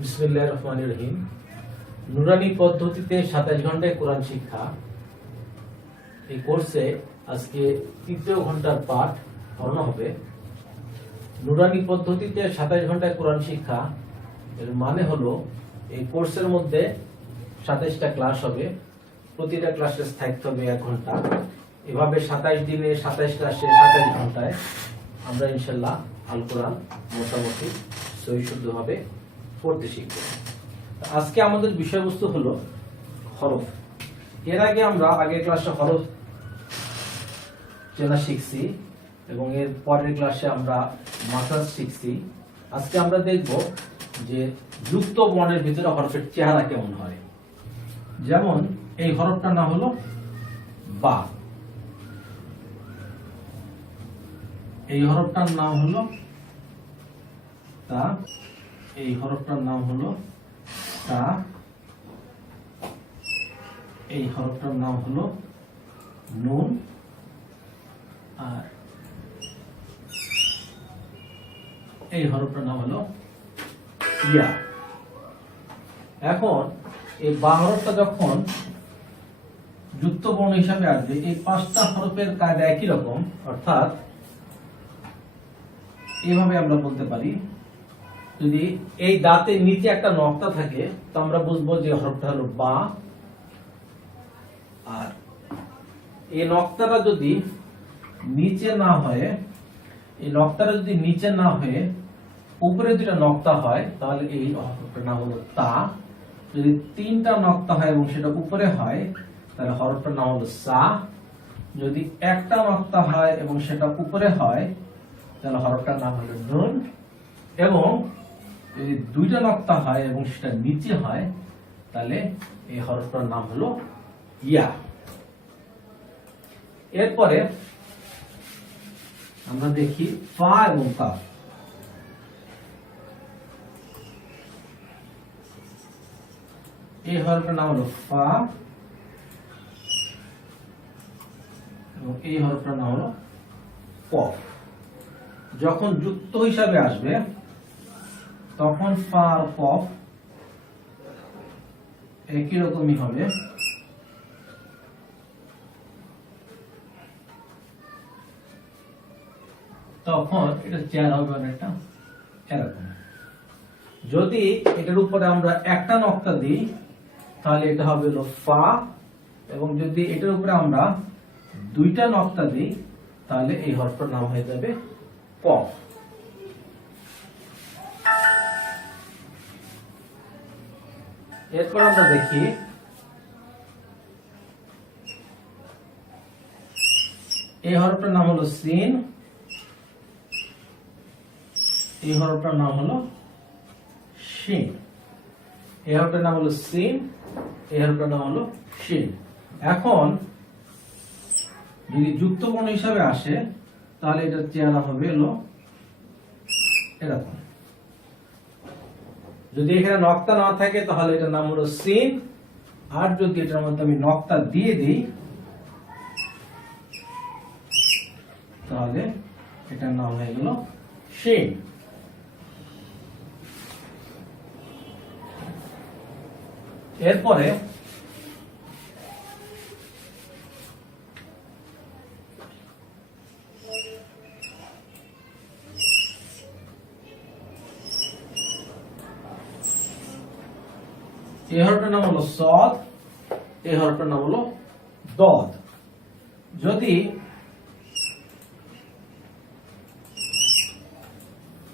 বিসমিল্লাহির রহমানির রহিম। নুরানি পদ্ধতিতে 27 ঘন্টায় কোরআন শিক্ষা, এই কোর্সে আজকে তৃতীয় ঘন্টার পাঠ পড়ানো হবে। নুরানি পদ্ধতিতে 27 ঘন্টায় কোরআন শিক্ষা এর মানে হলো এই কোর্সের মধ্যে 27টা ক্লাস হবে, প্রতিটা ক্লাসে স্থায়িত্ব হবে 1 ঘন্টা। এভাবে 27 দিনে 27 ক্লাসে 27 ঘন্টায় আমরা ইনশাল্লাহ আল কোরআন মোটামুটি সহি শুদ্ধভাবে পড়তে শিখব। আজকে আমাদের বিষয়বস্তু হলো হরফ। এর আগে আমরা আগের ক্লাসে হরফ চেনা শিখছি এবং এর পরের ক্লাসে আমরা মাখরাজ শিখছি। আজকে আমরা দেখব যে যুক্ত বর্ণের ভিতরে হরফের চেহারা কেমন হয়। যেমন এই হরফটার নাম হলো বা, এই হরফটার নাম হলো তা, এই হরফটার নাম হলো তা, এই হরফটার নাম হলো নুন, আর এই হরফটার নাম হলো ইয়া। এখন এই বা হরফটা যখন যুক্ত বর্ণ হিসাবে আসবে, এই 5টা হরফের কায়দা একই রকম, অর্থাৎ এইভাবে আমরা বলতে পারি। যদি এই দাঁতের নিচে একটা নক্তা থাকে তো আমরা বুঝবো যে হরফটা হলো বা, আর এই নক্তাটা যদি নিচে না হয়, এই নক্তাটা যদি নিচে না হয়ে উপরে দুটা নক্তা হয় তাহলে এই হরফটার নাম হলো তা। যদি 3টা নক্তা হয় এবং সেটা উপরে হয় তাহলে হরফটার নাম হলো সা। যদি একটা নক্তা হয় এবং সেটা উপরে হয় তাহলে হরফটার নাম হলো নুন। এবং যদি 2টা নক্তা হয় এবং সেটা নিচে হয় তাহলে এই হরফটার নাম হলো ইয়া। এরপরে আমরা দেখি ফা এবং কাফ। এই হরফটার নাম হলো ফা এবং এই হরফটার নাম হলো কফ। যখন যুক্ত হিসাবে আসবে তখন ফা আর কফ একই রকমই হবে। তখন এটা চেহারা হবে অনেকটা এরকম। যদি এটার উপরে আমরা একটা নক্তা দিই তাহলে এটা হবে হলো ফা, এবং যদি এটার উপরে আমরা 2টা নক্তা দিই তাহলে এই হরফটার নাম হয়ে যাবে কফ। এরপর আমরা দেখি এই হরফটার নাম হলো সিন, এই হরফটার নাম হলো শিন। এই হরফটার নাম হলো সিন, এই হরফটার নাম হলো শিন। এখন যদি যুক্ত বর্ণ হিসাবে আসে তাহলে এটার চেহারা হবে হলো এরকম। যদি এখানে নক্তা না থাকে তাহলে এটার নাম হলো সিন, আর যদি এটার মধ্যে আমি নক্তা দিয়ে দিই তাহলে এটার নাম হয়ে গেল শিন। এরপরে এই হরফটার নাম হলো সদ, এই হরফটার নাম হলো দদ। যদি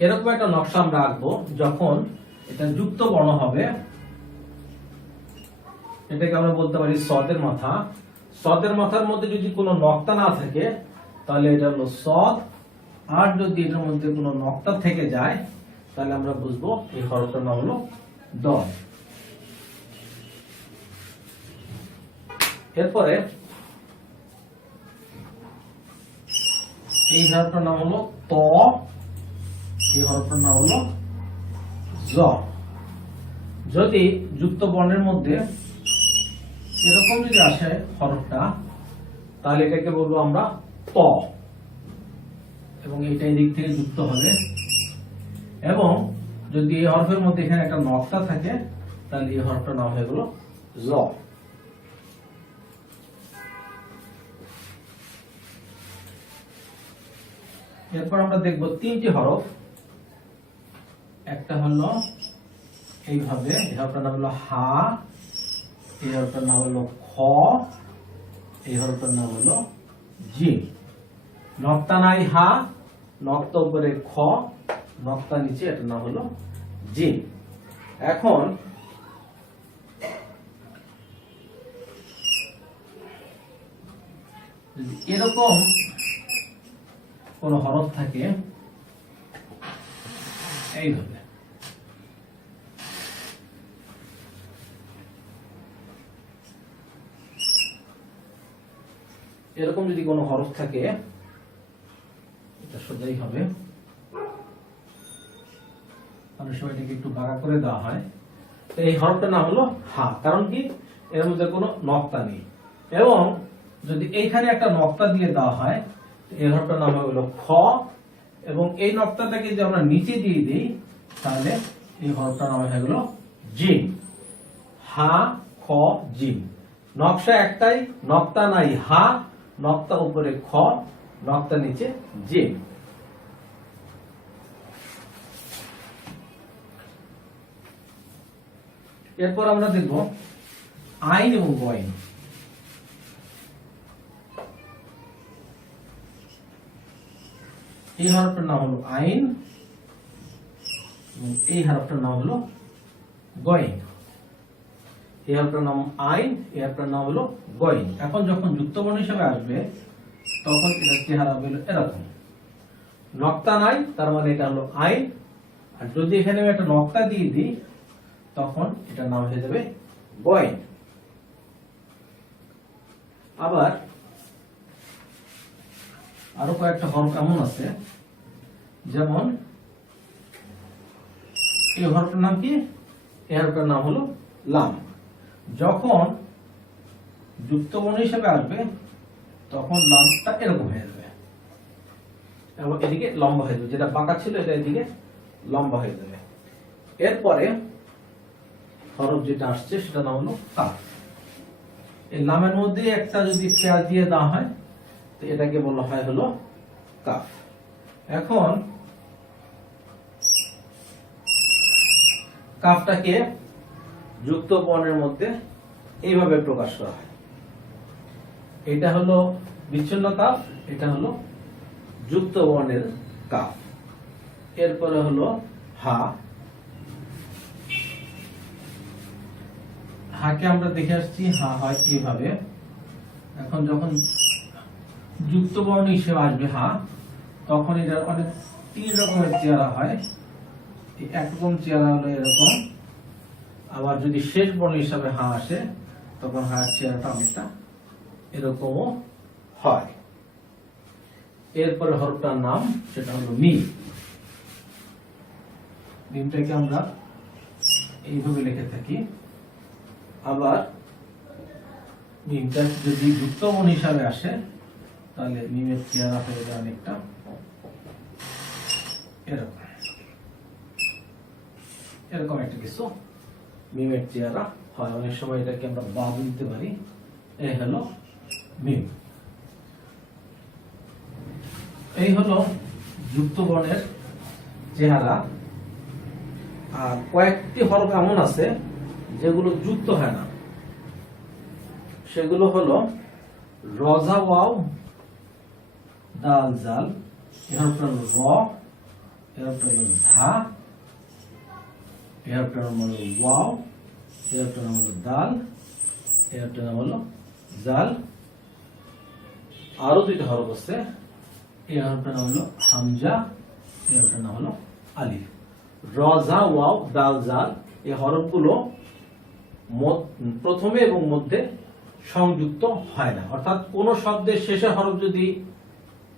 এরকম একটা নকশা আমরা আঁকবো, যখন এটা যুক্ত বর্ণ হবে এটাকে আমরা বলতে পারি সদের মাথা। সদের মাথার মধ্যে যদি কোনো নক্তা না থাকে তাহলে এটা হলো সদ, আর যদি এটার মধ্যে কোনো নক্তা থেকে যায় তাহলে আমরা বুঝবো এই হরফটার নাম হলো দদ। এরপরে এই হরফটার নাম হলো ত, এই হরফটার নাম হলো জ। যদি যুক্ত বর্ণের মধ্যে এরকম যদি আসে হরফটা তাহলে এটাকে বলবো আমরা ত, এবং এইটা এই দিক থেকে যুক্ত হবে। এবং যদি এই হরফের মধ্যে এখানে একটা নকতা থাকে তাহলে এই হরফটার নাম হয়ে গেল ল। এরপর আমরা দেখব তিনটি হরফ। একটা হলো এইভাবে, এই হরফটার নাম হলো হা, এই হরফটার নাম হলো খ, এই হরফটার নাম হলো জিম। নক্তা নাই হা, নক্তা উপরে খ, নক্তা নিচে, এটার নাম হলো জিম। এখন এরকম কোন হরফ থাকে এইভাবে, এরকম যদি কোনো হরফ থাকে, এটা সোজাই হবে, অনেক সময় এটাকে একটু বাঁকা করে দেওয়া হয়। তো এই হরফটার নাম হলো হা, কারণ কি এর মধ্যে কোনো নক্তা নেই। এবং যদি এইখানে একটা নক্তা দিয়ে দেওয়া হয়, এই হরফটার নাম হলো খ, এবং এই নক্তাটাকে যদি আমরা নিচে দিয়ে দিই তাহলে এই হরফটার নাম হয়ে গেল জিম। হা, খ, জিম। নকশা একটাই, নক্তা নাই হা, নক্তা উপরে খ, নক্তা নিচে জিম। এরপর আমরা দেখব আইন এবং গইন। এই হরফটার নাম হলো আইন এবং এই হরফটার নাম হলো গইন। এই হরফটার নাম আইন, এই হরফটার নাম হলো গইন। এখন যখন যুক্তবর্ণ হিসেবে আসবে তখন এটা চেহারা হলো এরকম, নক্তা নাই, তার মানে এটা হলো আইন। আর যদি এখানে আমি একটা নক্তা দিয়ে দিই তখন এটার নাম হয়ে যাবে গইন। আবার আরো কয়েকটা হরফ এমন আছে, যেমন এই হরফটার নাম কি, এই হরফটার নাম হলো লাম। যখন যুক্তবর্ণ হিসেবে আসবে তখন লামটা এরকম হয়ে যাবে এবং এদিকে লম্বা হয়ে যাবে, যেটা বাঁকা ছিল এটা এদিকে লম্বা হয়ে যাবে। এরপরে হরফ যেটা আসছে সেটা নাম হলো কাফ। এই লামের মধ্যে একটা যদি পেঁয়াজ দিয়ে দেওয়া হয় তো এটাকে বলা হয় হলো কাফ। এখন কাফটাকে যুক্ত বর্ণের মধ্যে এইভাবে প্রকাশ করা হয়, এটা হলো বিচ্ছিন্ন কাফ, এটা হলো যুক্ত বর্ণের কাফ। এরপরে হলো হা, হাকে আমরা দেখে আসছি হা হয় এইভাবে। এখন যখন যুক্ত বর্ণ হিসেবে আসবে হা, তখন এটা অনেক তিন রকমের চেহারা হয়। একরকম চেহারা হলো এরকম, আবার যদি শেষ বর্ণ হিসাবে হা আসে তখন হার চেহারাটা অনেকটা এরকমও হয়। এরপরে হরফটার নাম সেটা হলো মিম। মিমটাকে আমরা এইভাবে লিখে থাকি। আবার মিমটা যদি যুক্ত বর্ণ হিসাবে আসে তাহলে মিমের চেহারা হয়ে যায় অনেকটা এরকম, এরকম একটা কিছু মিমের চেহারা হয়। অনেক সময় এটাকে আমরা বা বলতে পারি। এই হলো মিম। এই হলো যুক্ত বর্ণের চেহারা। আর কয়েকটি হরফ এমন আছে যেগুলো যুক্ত হয় না, সেগুলো হলো রজা ওয়াও দাল জাল, এর হরফটা হলো র, এর হরফটা হলো ধা, এর হরফটার নাম হলো ওয়াও, এর হরফটার নাম হলো দাল, এর হরফটার নাম হলো জাল। আরো দুইটা হরফ আছে, এই হরফটার নাম হলো হামজা, এই হরফটার নাম হলো আলিফ। রজা ওয়াও দাল জাল এই হরফগুলো প্রথমে এবং মধ্যে সংযুক্ত হয় না, অর্থাৎ কোন শব্দের শেষে হরফ যদি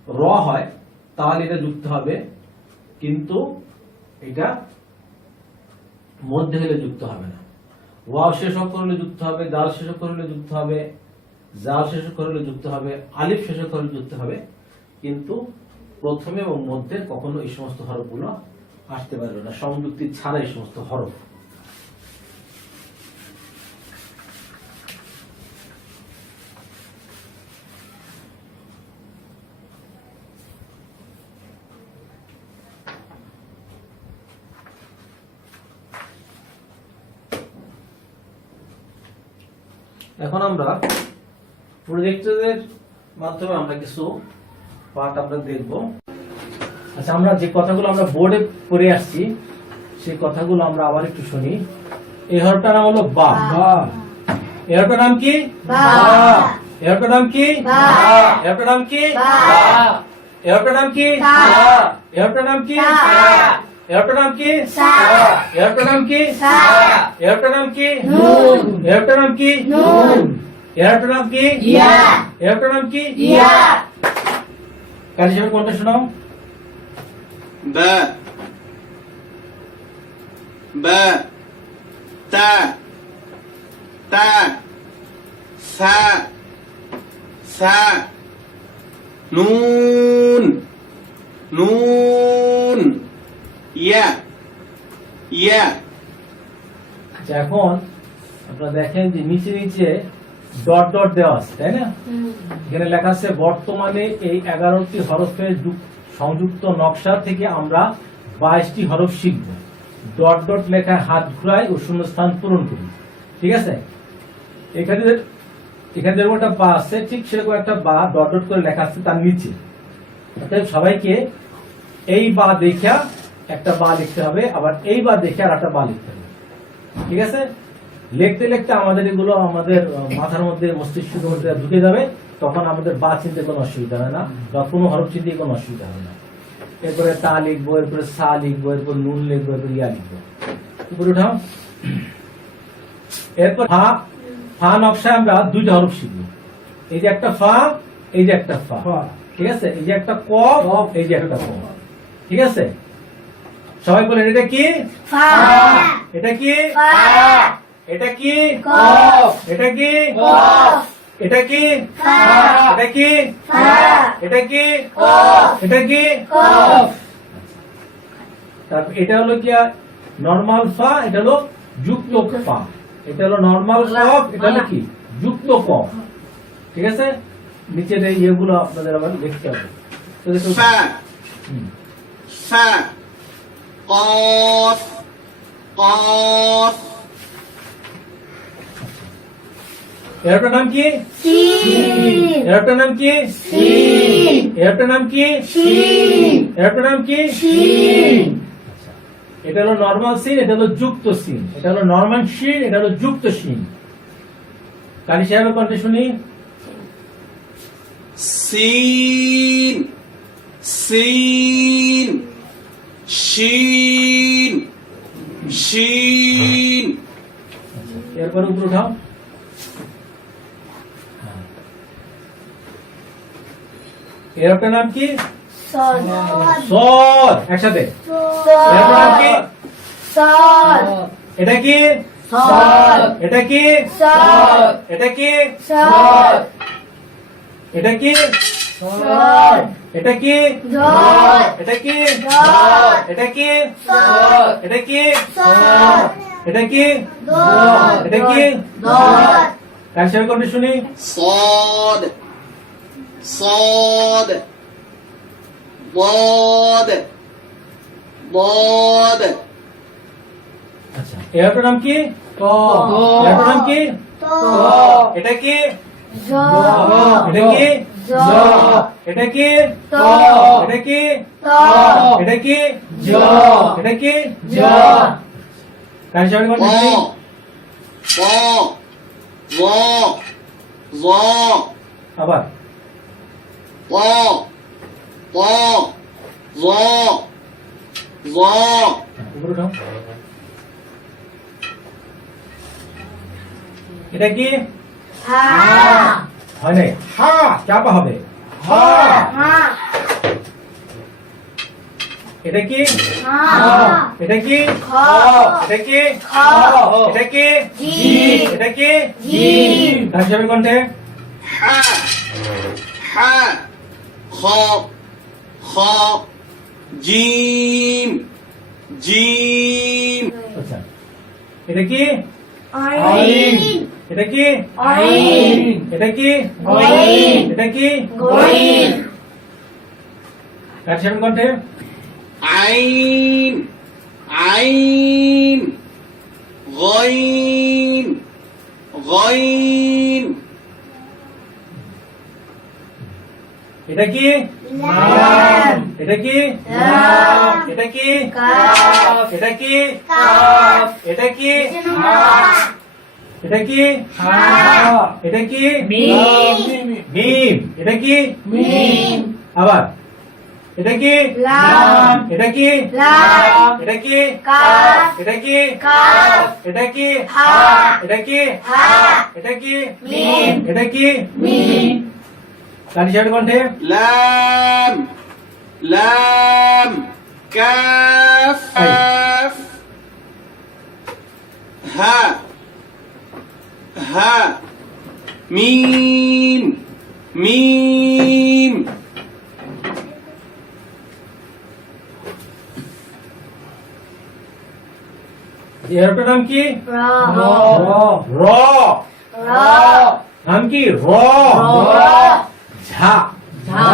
র হয় তাহলে এটা যুক্ত হবে, কিন্তু এটা মধ্যে হলে যুক্ত হবে না। ওয়াও শেষ অক্ষর হলে যুক্ত হবে, দাল শেষ অক্ষর হলে যুক্ত হবে, জাল শেষ অক্ষর হলে যুক্ত হবে, আলিফ শেষ অক্ষর হলে যুক্ত হবে, কিন্তু প্রথমে এবং মধ্যে কখনো এই সমস্ত হরফগুলো আসতে পারবে না, সংযুক্তি ছাড়াই সমস্ত হরফ। এখন আমরা প্রজেক্টরের মাধ্যমে আমরা কিছু পাঠ আমরা দেখব। আচ্ছা, আমরা যে কথাগুলো আমরা বোর্ডে পড়ে আসছি সেই কথাগুলো আমরা আবার একটু শুনি। এই হরফটার নাম হলো বা। এই হরফটার নাম কি? এই হরফটার নাম কি? এই হরফটার নাম কি? এই হরফটার নাম কি? এই হরফটার নাম কি? এই হরফটার নাম কি? এই হরফটার নাম কি? এই হরফটার নাম কি? নুন। এই হরফটার নাম কি? নুন। এই হরফটার নাম কি? ইয়া। এই হরফটার নাম কি? ইয়া। কাজী সাহেব কোনটা শোনাও? বা, বা, তা, তা, সা, সা, নুন, নুন, ইয়া, ইয়া। আচ্ছা, এখন আপনারা দেখেন যে নিচে নিচে ডট ডট দেওয়া আছে, তাই না? এখানে লেখা আছে বর্তমানে এই 11টি হরফের সংযুক্ত নকশা থেকে আমরা 22টি হরফ শিখব। ডট ডট লেখায় হাত ঘুরাই ও শূন্যস্থান পূরণ করি। ঠিক আছে? এখানে যেরকম একটা বা আছে, ঠিক সেরকম একটা বা ডট ডট করে লেখা আছে তার নিচে। অতএব সবাইকে এই বা দেখা একটা বা লিখতে হবে, আবার এই বা দেখে আর একটা বা লিখতে হবে। ঠিক আছে? লিখতে লিখতে আমাদের এগুলো আমাদের মাথার মধ্যে, মস্তিষ্কের মধ্যে ঢুকে যাবে, তখন আমাদের বা চিনতে কোনো অসুবিধা হয় না, বা কোনো হরফ চিনতে কোনো অসুবিধা হবে না। এরপরে তা লিখবো, এরপরে সা লিখবো, এরপর নুন লিখবো, এরপর ইয়া লিখবো। উপরে উঠাও। এরপর ফা, ফা নকশায় আমরা 2টা হরফ শিখবো। এই যে একটা ফা, এই যে একটা ফা। ঠিক আছে? এই যে একটা কফ, এই যে একটা কফ। ঠিক আছে? সবাই বলেন এটা কি? ফা। এটা কি? ফা। এটা কি? কফ। এটা কি? কফ। এটা কি? ফা। এটা কি? ফা। এটা কি? কফ। এটা কি? কফ। তারপর এটা হলো কি নরমাল ফা, এটা হলো যুক্ত ফা। এটা হলো নরমাল কফ, এটা হলো কি যুক্ত কফ। ঠিক আছে? নিচের এই ইয়েগুলো আপনাদের আবার লিখতে হবে। তো দেখুন ফা, ফা, কফ, কফ। এরটার নাম কি? সিন। এরটার নাম কি? সিন। এরটার নাম কি? সিন। এরটার নাম কি? সিন। আচ্ছা, এটা হলো নরমাল সিন, এটা হলো যুক্ত সিন। এটা হলো নরমাল সিন, এটা হলো যুক্ত সিন। কালী সাহেবের কণ্ঠে শুনি। সিন, সিন, শিন, শিন। এরপর উপরে উঠাও। এরটার নাম কি? সদ। সদ। একসাথে। এরপর নাম কি? সদ। এটা কি? সদ। এটা কি? সদ। এটা কি? সদ। এটা কি? সদ। এটা কি? ধদ। এটা কি? ধদ। এটা কি? সদ। এটা কি? সদ। এটা কি? ধদ। এটা কি? ধদ। কালী সাহেবের কণ্ঠে শুনি। صاد، صاد، ضاد، ضاد। আচ্ছা, এরটার নাম কি? ত। এরটার নাম কি? ত। এটা কি? জ। এটা কি? জ। এটা কি? ত। এটা কি? ত। এটা কি? জ। এটা কি? জ। কালী সাহেবের কণ্ঠে শুনি। ض، ض، ض، আবার ض، ض، ض، ض। উপরে উঠাও। এটা কি? হা। হয় নাই। হা চাপা হবে। হা। হা। এটা কি? হা। এটা কি? খ। এটা কি? খ। এটা কি? জিম। এটা কি? জিম। কালী সাহেবের কণ্ঠে। ح، ح، خ، خ، جيم، জিম আচ্ছা এটা কি আইন এটা কি আইন এটা কি গইন এটা কি গইন কাটছেন কণ্ঠে আইন আইন গইন গইন এটা কি লাম এটা কি লাম এটা কি কাফ এটা কি কাফ এটা কি হা এটা কি হা এটা কি মিম মিম এটা কি মিম আবার এটা কি লাম এটা কি লাম এটা কি কাফ এটা কি কাফ এটা কি হা এটা কি হা এটা কি মিম এটা কি মিম কানিশার কণ্ঠে লাম লাম কাফ কাফ হা হা মিম মিম এরটার নাম কি র র র নাম কি র র ঝা ঝা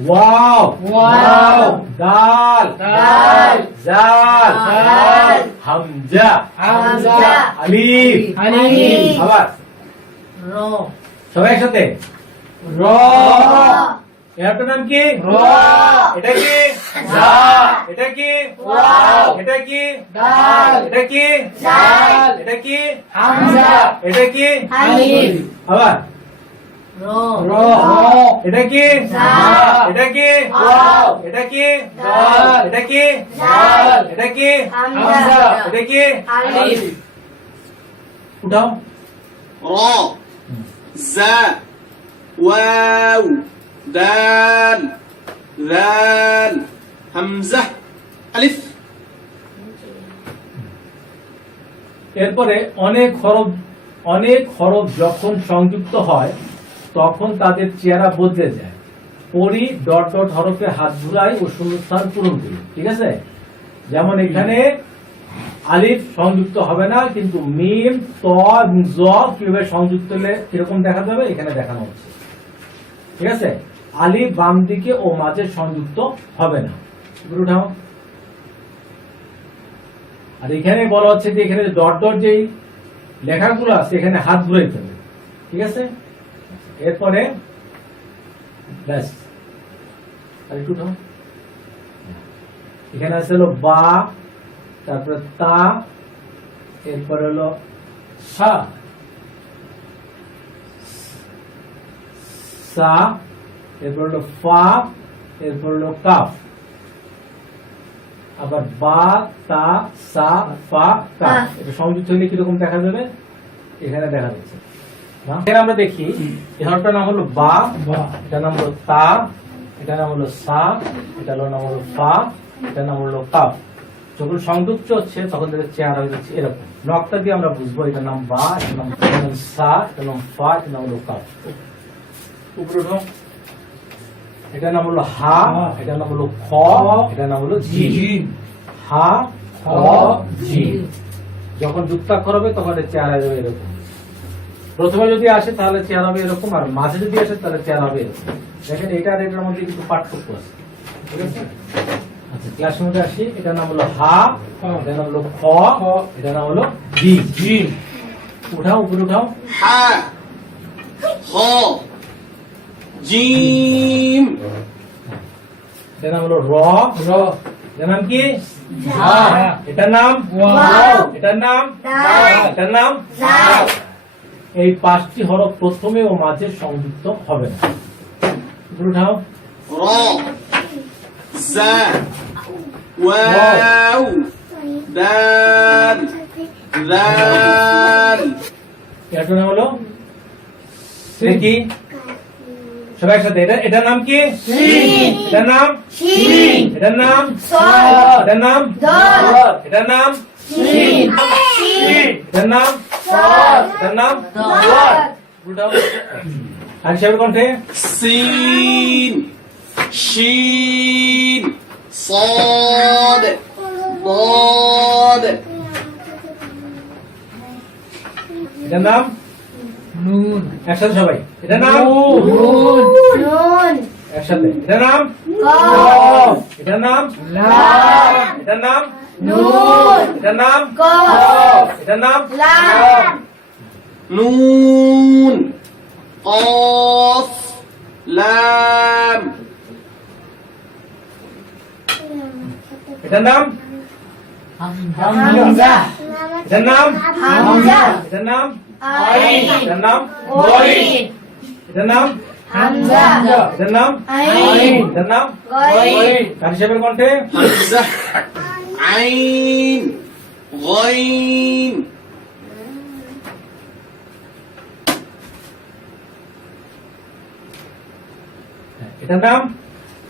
ওয়াও ওয়াও দাল দাল জাল জাল হামজা হামজা আলিফ আলিফ আবার র সবাই একসাথে র এরটার নাম কি র এটা কি ঝা এটা কি ওয়াও এটা কি দাল এটা কি জাল এটা কি হামজা এটা কি আলিফ আবার র র এটা কি ঝা এটা কি ওয়াও এটা কি দাল এটা কি জাল এটা কি হামজা এটা কি আলিফ উঠাও را زا واو دال ذال همزة ألف এরপরে অনেক হরফ যখন সংযুক্ত হয় তখন তাদের চেহারা বদলে যায় পড়ি ডট ডট হরফে হাত ঘুরাই ও শূন্যস্থান পূরণ করি ঠিক আছে যেমন এখানে আলিফ সংযুক্ত হবে না কিন্তু মিম ত এবং জ কিভাবে সংযুক্ত হলে কিরকম দেখা যাবে এখানে দেখানো হচ্ছে ঠিক আছে আলিফ বাম দিকে ও মাঝে সংযুক্ত হবে না উপরে উঠাও আর এখানে বলা হচ্ছে যে এখানে ডট ডট যেই লেখাগুলো আছে এখানে হাত ঘুরাইতে হবে ঠিক আছে এরপরে ব্যাস আর একটু উঠাও এখানে আছে হলো বা তারপরে তা এরপরে হলো সা সা এরপর হলো ফা এরপর হলো কাফ আবার বা তা সা ফা কাফ এটা সংযুক্ত হলে কিরকম দেখা যাবে এখানে দেখা যাচ্ছে না এখানে আমরা দেখি এই হরফটার নাম হলো বা এটার নাম হলো তা এটার নাম হলো সা এটার নাম হলো ফা এটার নাম হলো কাফ যখন সংযুক্ত হচ্ছে তখন তাদের চেহারা হয়ে যাচ্ছে এরকম নকটা দিয়ে আমরা বুঝবো এটার নাম বা এটার নাম সা এটার নাম ফা এটার নাম হলো কাফ উপরে উঠো এটার নাম হলো হা এটার নাম হলো খ এটার নাম হলো জি হা খ জি যখন যুক্তাক্ষর হবে তখন এর চেহারা হবে এরকম প্রথমে যদি আসে তাহলে চেহারা হবে এরকম আর মাঝে যদি আসে তাহলে চেহারা হবে এরকম দেখেন এটা আর এটার মধ্যে কিছু পার্থক্য আছে ঠিক আছে আচ্ছা ক্লাসের মধ্যে আসি এটার নাম হলো হা এটার নাম হলো খ এটার নাম হলো জি জি উঠাও উপরে উঠাও حا خا جيم এটার নাম হলো র এটার নাম কি ঝা এটার নাম ওয়াও এটার নাম দাল এটার নাম জাল এই পাঁচটি হরফ প্রথমে ও মাঝে সংযুক্ত হবে না উপরে উঠাও را زا واو دال ذال এটার নাম হলো কি সবাই একসাথে এটার নাম কি শিন এটার নাম শিন এটার নাম সদ এটার নাম দল এটার নাম শিন শিন এটার নাম সদ এটার নাম দল উল্টাও আর সবাই কণ্ঠে سين شين صاد ضاد এটার নাম নুন একসাথে সবাই, এটার নাম নুন নুন একসাথে, এটার নাম কফ এটার নাম লাম এটার নাম নুন এটার নাম কফ এটার নাম লাম نون قاف لام এটার নাম হামজা এটার নাম হামজা এটার নাম আইন এটার নাম গইন এটার নাম হামজা এটার নাম আইন এটার নাম গইন কারি সাহেবের কণ্ঠে همزة عين غين এটার নাম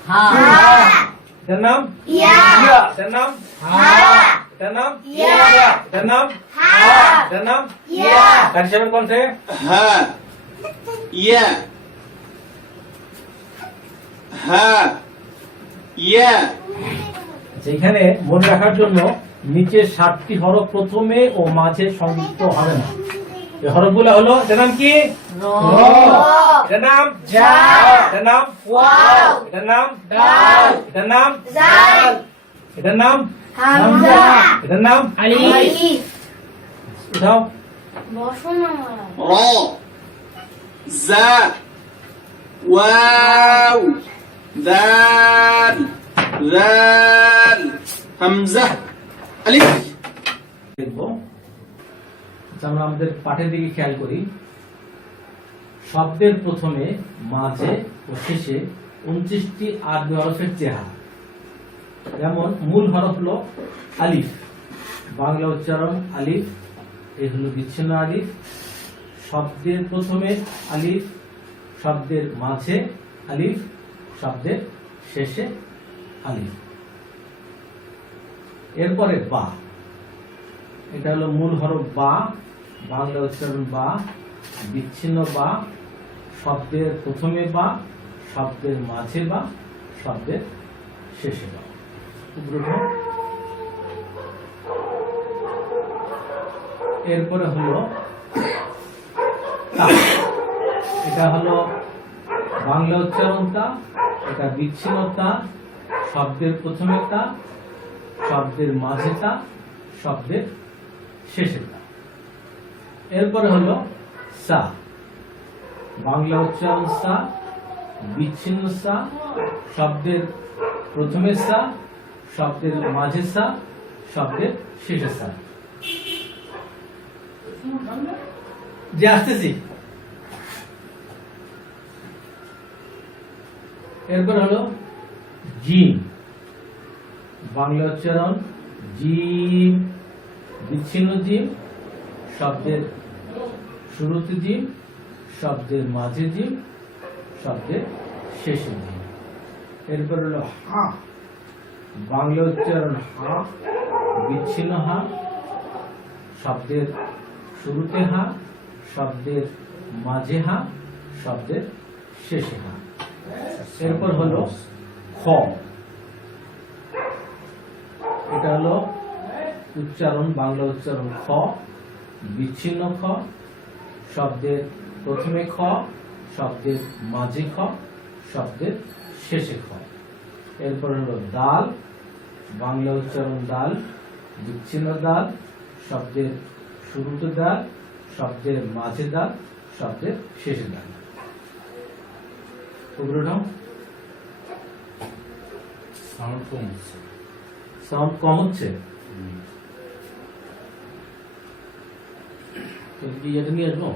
হা এটার নাম ইয়া এটার নাম হা এটার নাম ইয়া এটার নাম হা এটার নাম ইয়া কারি সাহেবের কণ্ঠে ها يا ها يا যেখানে মনে রাখার জন্য নিচের 7টি হরফ প্রথমে ও মাঝে সংযুক্ত হবে না। এই হরফগুলো হলো, এটার নাম কি? র এটার নাম জা এটার নাম ওয়াও এটার নাম দাল এটার নাম জাল এটার নাম হামজা এটার নাম আলিফ উঠাও। বসো না را زا واو دال ذال همزة ألف দেখবো। আচ্ছা, আমরা আমাদের পাঠের দিকে খেয়াল করি। শব্দের প্রথমে, মাঝে ও শেষে 29টি আরবি হরফের চেহারা। যেমন মূল হরফ হলো আলিফ, বাংলা উচ্চারণ আলিফ, এই হলো বিচ্ছিন্ন আলিফ। শব্দের প্রথমে আলিফ, শব্দের মাঝে আলিফ, শব্দের শেষে আলিফ। এরপরে বা, এটা হলো মূল হরফ বা, বাংলা উচ্চারণ বা, বিচ্ছিন্ন বা, শব্দের প্রথমে বা, শব্দের মাঝে বা, শব্দের শেষে বা। উপরে উঠো। এরপরে হলো তা, এটা হলো বাংলা উচ্চারণ তা, এটা বিচ্ছিন্ন তা, শব্দের প্রথমে তা, শব্দের মাঝে তা, শব্দের শেষে তা। এরপরে হলো সা, বাংলা উচ্চারণ সা, বিচ্ছিন্ন সা, শব্দের প্রথমে সা, শব্দের মাঝে সা, শব্দের শেষে সা। যে আসতেছি। এরপর হলো জিম, বাংলা উচ্চারণ জিম, বিচ্ছিন্ন জিম, শব্দের শুরুতে জিম, শব্দের মাঝে জিম, শব্দের শেষে জিম। এরপর হলো হা, বাংলা উচ্চারণ হা, বিচ্ছিন্ন হা, শব্দের শুরুতে হা, শব্দের মাঝে হা, শব্দের শেষে হা। এরপর হলো খ, এটা হলো উচ্চারণ, বাংলা উচ্চারণ খ, বিচ্ছিন্ন খ, শব্দের প্রথমে খ, শব্দের মাঝে খ, শব্দের শেষে খ। এরপর হলো দাল, বাংলা উচ্চারণ দাল, বিচ্ছিন্ন দাল, শব্দের শুরুতে দাল, শব্দের মাঝে দাল, শব্দের শেষে দাল। সাউন্ড কম হচ্ছে, তো কি এটা নিয়ে আসবো?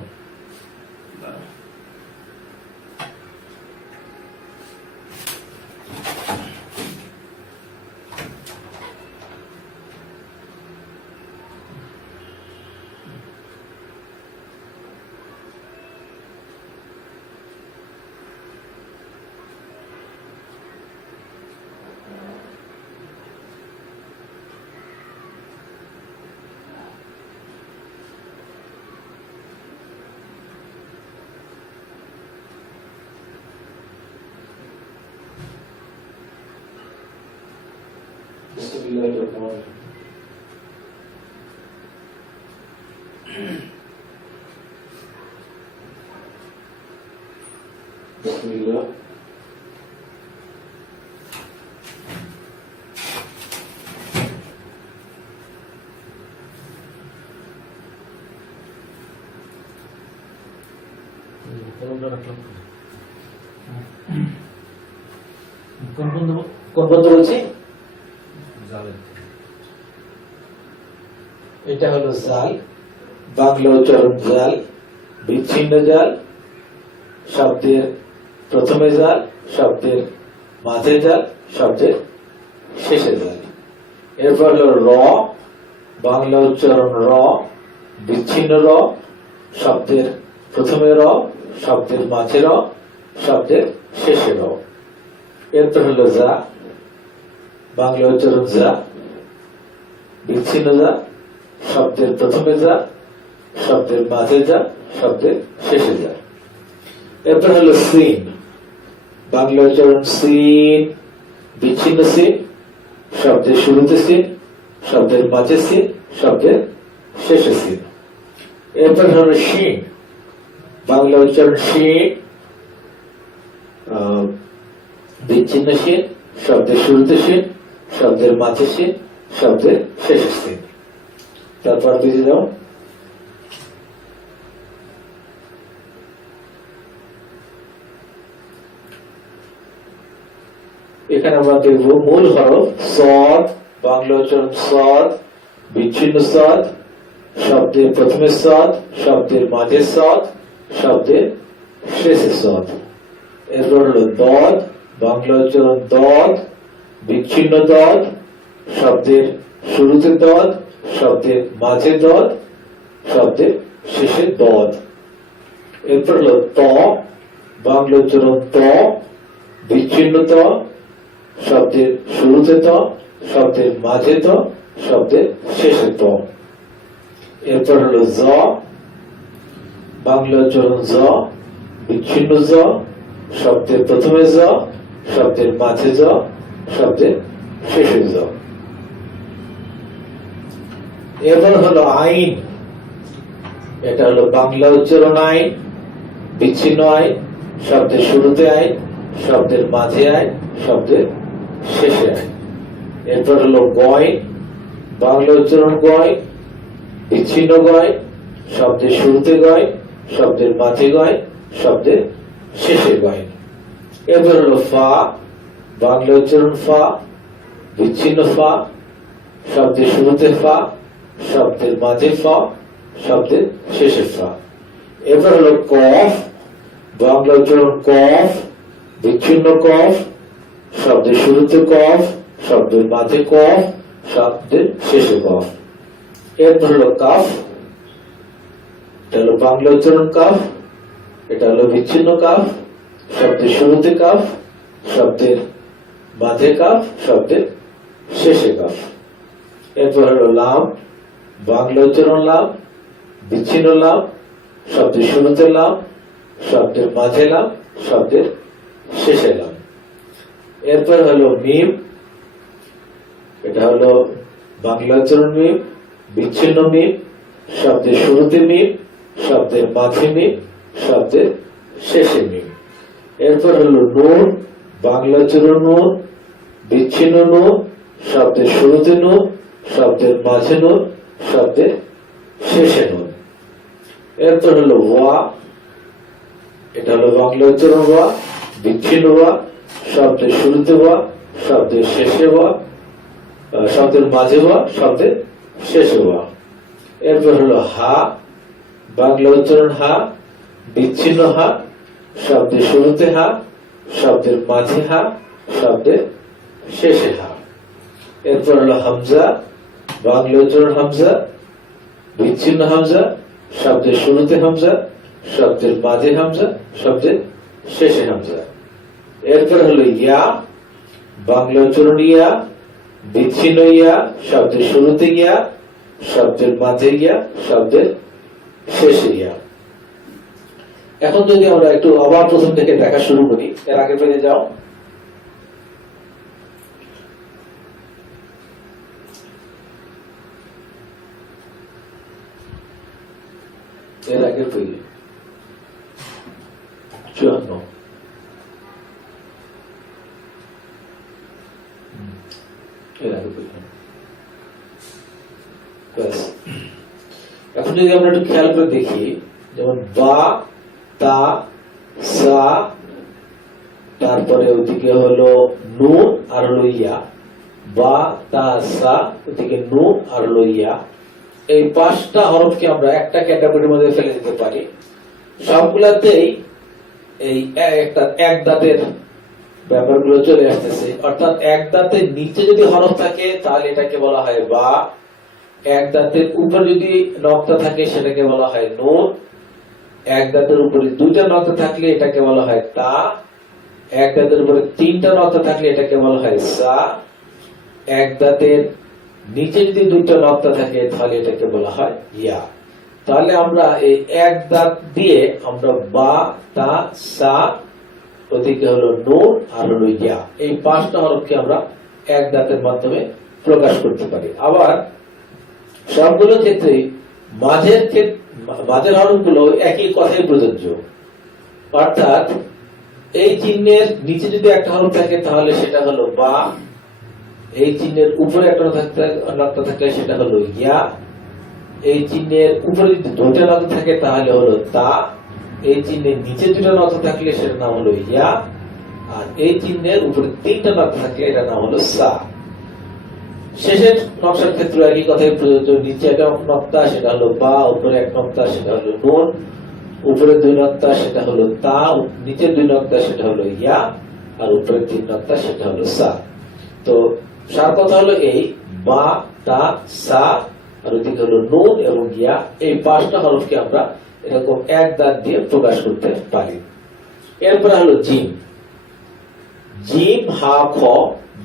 বিসমিল্লাহ। কোনটা রাখলাম? কোন বন্ধু বলছি? এটা হলো জাল, বাংলা উচ্চারণ জাল, বিচ্ছিন্ন জাল, শব্দের প্রথমে জাল, শব্দের মাঝে জাল, শব্দের শেষে জাল। এরপর হলো র, বাংলা উচ্চারণ র, বিচ্ছিন্ন র, শব্দের প্রথমে র, শব্দের মাঝে র, শব্দের শেষে র। এরপর হলো যা, বাংলা উচ্চারণ যা, বিচ্ছিন্ন যা, শব্দের প্রথমে যা, শব্দের মাঝে যা, শব্দের শেষে যা। এরপর হলো সিন, বাংলা উচ্চারণ সিন, বিচ্ছিন্ন সিন, শব্দের শুরুতে সিন, শব্দের মাঝে সিন, শব্দের শেষে সিন। এরপর হলো শিন, বাংলা উচ্চারণ শিন, বিচ্ছিন্ন শিন, শব্দের শুরুতে শিন, শব্দের মাঝে শিন, শব্দের শেষে শিন। তারপর বুঝে যাও। এখানে আমরা দেখব মূল হরফ সদ, বাংলা উচ্চারণ সদ, বিচ্ছিন্ন সদ, শব্দের প্রথমে সদ, শব্দের মাঝে সদ, শব্দের শেষে সদ। এরপর হলো দদ, বাংলা উচ্চারণ দদ, বিচ্ছিন্ন দদ, শব্দের শুরুতে দদ, শব্দের মাঝে দদ, শব্দের শেষে দদ। এরপর হলো ত, বাংলা উচ্চারণ ত, বিচ্ছিন্ন ত, শব্দের শুরুতে ত, শব্দের মাঝে ত, শব্দের শেষে ত। এরপর হলো জ, বাংলা উচ্চারণ জ, বিচ্ছিন্ন জ, শব্দের প্রথমে জ, শব্দের মাঝে জ, শব্দের শেষে জ। এরপর হলো আইন, এটা হলো বাংলা উচ্চারণ আইন, বিচ্ছিন্ন আইন, শব্দের শুরুতে আইন, শব্দের মাঝে আইন, শব্দের শেষে আইন। এরপর হলো গয়, বাংলা উচ্চারণ গয়, বিচ্ছিন্ন গয়, শব্দের শুরুতে গয়, শব্দের মাঝে গয়, শব্দের শেষে গয়। এরপর হলো ফা, বাংলা উচ্চারণ ফা, বিচ্ছিন্ন ফা, শব্দের শুরুতে ফা, শব্দের মাঝে ফা, শব্দের শেষে ফা। এরপর হলো কফ, বাংলা উচ্চারণ কফ, বিচ্ছিন্ন কফ, শব্দের শুরুতে কফ, শব্দের মাঝে কফ, শব্দের শেষে কফ। এরপর হলো কাফ, এটা হলো বাংলা উচ্চারণ কাফ, এটা হলো বিচ্ছিন্ন কাফ, শব্দের শুরুতে কাফ, শব্দের মাঝে কাফ, শব্দের শেষে কাফ। এরপর হলো লাম, বাংলা উচ্চারণ লাম, বিচ্ছিন্ন লাম, শব্দের শুরুতে লাম, শব্দের মাঝে লাম, শব্দের শেষে লাম। এরপর হলো মিম, এটা হলো বাংলা উচ্চারণ মিম, বিচ্ছিন্ন মিম, শব্দের শুরুতে মিম, শব্দের মাঝে মিম, শব্দের শেষে মিম। এরপর হলো নুন, বাংলা উচ্চারণ নুন, বিচ্ছিন্ন নুন, শব্দের শুরুতে নুন, শব্দের মাঝে নুন, শব্দের শেষে নুন। এরপর হলো ওয়া, এটা হলো বাংলা উচ্চারণ ওয়া, বিচ্ছিন্ন ওয়া, শব্দের শুরুতে ওয়া, শব্দের শেষে ওয়া, শব্দের মাঝে ওয়া, শব্দের শেষে ওয়া। এরপর হলো হা, বাংলা উচ্চারণ হা, বিচ্ছিন্ন হা, শব্দের শুরুতে হা, শব্দের মাঝে হা, শব্দের শেষে হা। এরপর হলো হামজা, বাংলা উচ্চারণ হামজা, বিচ্ছিন্ন হামজা, শব্দের শুরুতে হামজা, শব্দের মাঝে হামজা, শব্দের শেষে হামজা। এরপর হলো ইয়া, বাংলা উচ্চারণ ইয়া, বিচ্ছিন্ন ইয়া, শব্দের শুরুতে ইয়া, শব্দের মাঝে ইয়া, শব্দের শেষে ইয়া। এখন যদি আমরা একটু আবার প্রথম থেকে দেখা শুরু করি, এর আগে পেয়ে যাও। এর আগে তৈরি 54 এর আগে তৈরি ব্যাস। এখন যদি আমরা একটু খেয়াল করে দেখি, যেমন বা, তা, সা, তারপরে ওদিকে হলো নুন আর হলো ইয়া, বা, তা, সা, ওদিকে নুন আর হলো ইয়া। এই 5টা হরফকে আমরা একটা ক্যাটাগরির মধ্যে ফেলে দিতে পারি। সবগুলাতেই এই একটা এক দাঁতের ব্যাপারগুলো চলে আসতেছে, অর্থাৎ এক দাঁতের নিচে যদি হরফ থাকে তাহলে এটাকে বলা হয় বা, এক দাঁতের উপর যদি নক্তা থাকে সেটাকে বলা হয় নুন, এক দাঁতের উপরে 2টা নক্তা থাকলে এটাকে বলা হয় তা, এক দাঁতের উপরে 3টা নক্তা থাকলে এটাকে বলা হয় সা, এক দাঁতের নিচে যদি 2টা নক্তা থাকে তাহলে এটাকে বলা হয় ইয়া। তাহলে আমরা এই এক দাঁত দিয়ে আমরা বা, তা, সা, ওদিকে হলো নুন আর হলো ইয়া, এই 5টা হরফকে আমরা এক দাঁতের মাধ্যমে প্রকাশ করতে পারি। আবার সবগুলো ক্ষেত্রে মাঝের হরফগুলো একই কথাই প্রযোজ্য, অর্থাৎ এই চিহ্নের নিচে যদি একটা হরফ থাকে তাহলে সেটা হলো বা, এই চিহ্নের উপরে একটা নক্তা থাকলে সেটা হলো ইয়া, এই চিহ্নের উপরে যদি 2টা নক্তা থাকে তাহলে হলো তা, এই চিহ্নের নিচে 2টা নক্তা থাকলে সেটার নাম হলো ইয়া, আর এই চিহ্নের উপরে 3টা নক্তা থাকলে এটার নাম হলো সা। শেষের নকশার ক্ষেত্রে একই কথাই প্রযোজ্য, নিচে একটা নক্তা সেটা হলো বা, উপরে এক নক্তা সেটা হলো নুন, উপরে 2 নক্তা সেটা হলো তা, নিচে 2 নক্তা সেটা হলো ইয়া, আর উপরে 3 নক্তা সেটা হলো সা। তো সার কথা হলো এই বা, তা, সা, আর ওদিকে হলো নুন এবং ইয়া, এই 5টা হরফকে আমরা এরকম এক দাঁত দিয়ে প্রকাশ করতে পারি। এরপরে হলো জিম, জিম, হা, খ,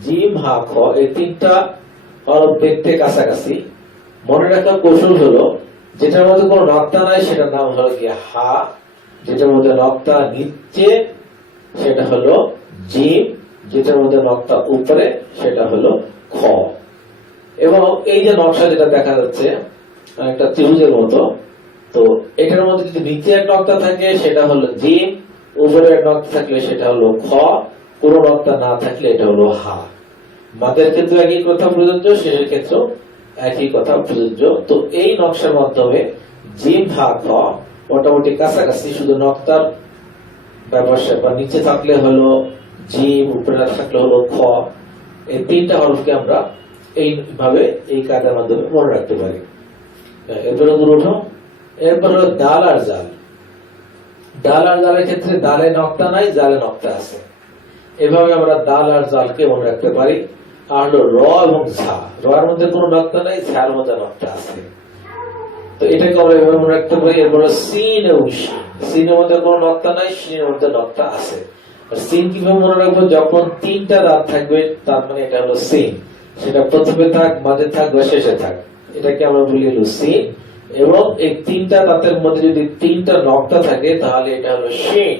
জিম, হা, খ, এই 3টা হরফ দেখতে কাছাকাছি। মনে রাখার কৌশল হলো যেটার মধ্যে কোনো নক্তা নাই সেটার নাম হলো কি হা, যেটার মধ্যে নক্তা নিচে সেটা হলো জিম, যেটার মধ্যে নক্তা উপরে সেটা হলো খ। এবং এই যে নকশা যেটা দেখা যাচ্ছে একটা ত্রিভুজের মতো, তো এটার মধ্যে যদি নিচে এক নক্তা থাকে সেটা হলো জিম, উপরে এক নক্তা থাকলে সেটা হলো খ, কোনো নক্তা না থাকলে এটা হলো হা। মাদের ক্ষেত্রে একই কথা প্রযোজ্য, শেষের ক্ষেত্রেও একই কথা প্রযোজ্য। তো এই নকশার মাধ্যমে জিম, হা, খ মোটামুটি কাছাকাছি, শুধু নক্তার ব্যাপার স্যাপার, নিচে থাকলে হলো জিম, উপরে থাকলে হলো খ, এই 3টা হরফকে আমরা এইভাবে এই কায়দার মাধ্যমে মনে রাখতে পারি। এরপরে উঠো, এরপর হলো দাল আর জাল। দাল আর জালের ক্ষেত্রে দালে নক্তা নাই, জালে নক্তা আছে। এভাবে আমরা দাল আর জালকে মনে রাখতে পারি। আর হলো র এবং ঝা, র এর মধ্যে কোনো নক্তা নাই, ঝার মধ্যে নক্তা আছে, তো এটাকে আমরা এভাবে মনে রাখতে পারি। এরপর সিন এবং শিন, সিনের মধ্যে কোনো নক্তা নাই, শিনের মধ্যে নক্তা আছে। আর সিন কিভাবে মনে রাখবো, যখন 3টা দাঁত থাকবে তার মানে এটা হলো সিন, সেটা প্রথমে থাক, মাঝে থাক বা শেষে থাক, এটাকে আমরা বলি হলো সিন। এবং এই 3টা দাঁতের মধ্যে যদি 3টা নক্তা থাকে তাহলে এটা হলো শিন,